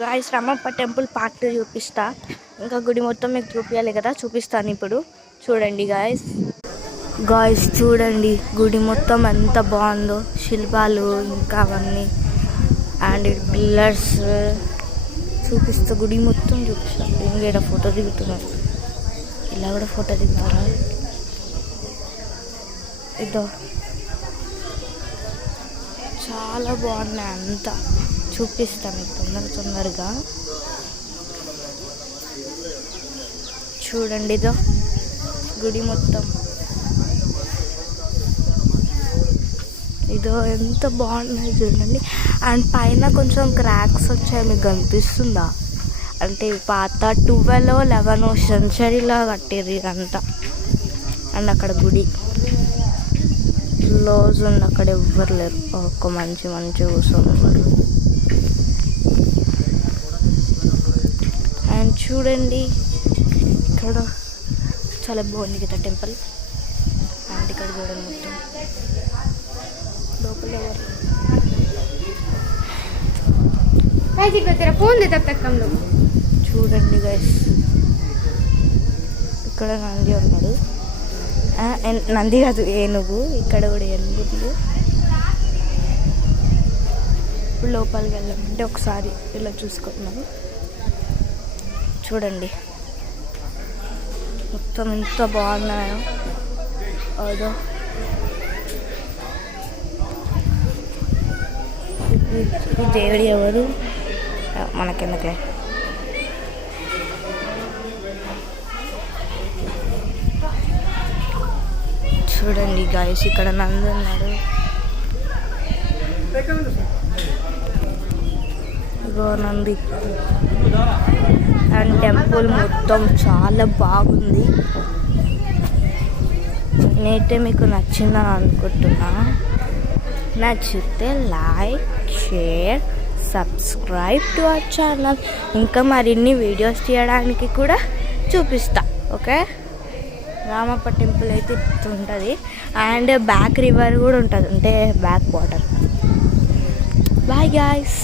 Guys Ramappa temple part 2 చూపిస్తా. ఇంకా గుడి మొత్తం మీకు చూపించాలి కదా, చూపిస్తాను ఇప్పుడు. చూడండి గాయస్ చూడండి గుడి మొత్తం ఎంత బాగుందో, శిల్పాలు ఇంకా అవన్నీ అండ్ పిల్లర్స్ చూపిస్తా. గుడి మొత్తం చూపిస్తా. ఇంకా ఫోటో దిగుతున్నారు, ఇలా కూడా ఫోటో దిగుతారా? ఇదో చాలా బాగున్నాయి, అంతా చూపిస్తాను మీకు తొందరగా. చూడండి ఇదో గుడి మొత్తం, ఇదో ఎంత బాగున్నాయి చూడండి. అండ్ పైన కొంచెం క్రాక్స్ వచ్చాయి, మీకు కనిపిస్తుందా? అంటే పాత 12-11 సెంచరీలో కట్టారు ఇదంతా. అండ్ అక్కడ గుడి క్లోజ్ ఉంది, అక్కడ ఎవ్వరు లేరు, ఒక మంచి కూర్చొని. అండ్ చూడండి ఇక్కడ చాలా బాగుంది కదా టెంపుల్. అండ్ ఇక్కడ చూడండి మొత్తం లోపల ఎవరు చూడండి గైస్. ఇక్కడ నంది ఉన్నాడు, నంది కాదు ఏనుగు, ఇక్కడ కూడా ఏనుగు. ఇప్పుడు లోపలికి వెళ్ళామంటే ఒకసారి ఇలా చూసుకుంటున్నాము. చూడండి మొత్తం ఎంత బాగున్నాయో. అదో ఈ దేవుడు ఎవరు మనకెందుకే. చూడండి గాయస్ ఇక్కడ నంది ఉన్నాడు, ఇగో నంది. అండ్ టెంపుల్ మొత్తం చాలా బాగుంది. నేనైతే మీకు నచ్చిందని అనుకుంటున్నా. నచ్చితే like, share, subscribe to our channel. ఇంకా మరిన్ని వీడియోస్ తీయడానికి కూడా చూపిస్తా. ఓకే, రామప్ప టెంపుల్ అయితే ఉంటుంది. అండ్ బ్యాక్ రివర్ కూడా ఉంటుంది, అంటే బ్యాక్ వాటర్. Bye guys.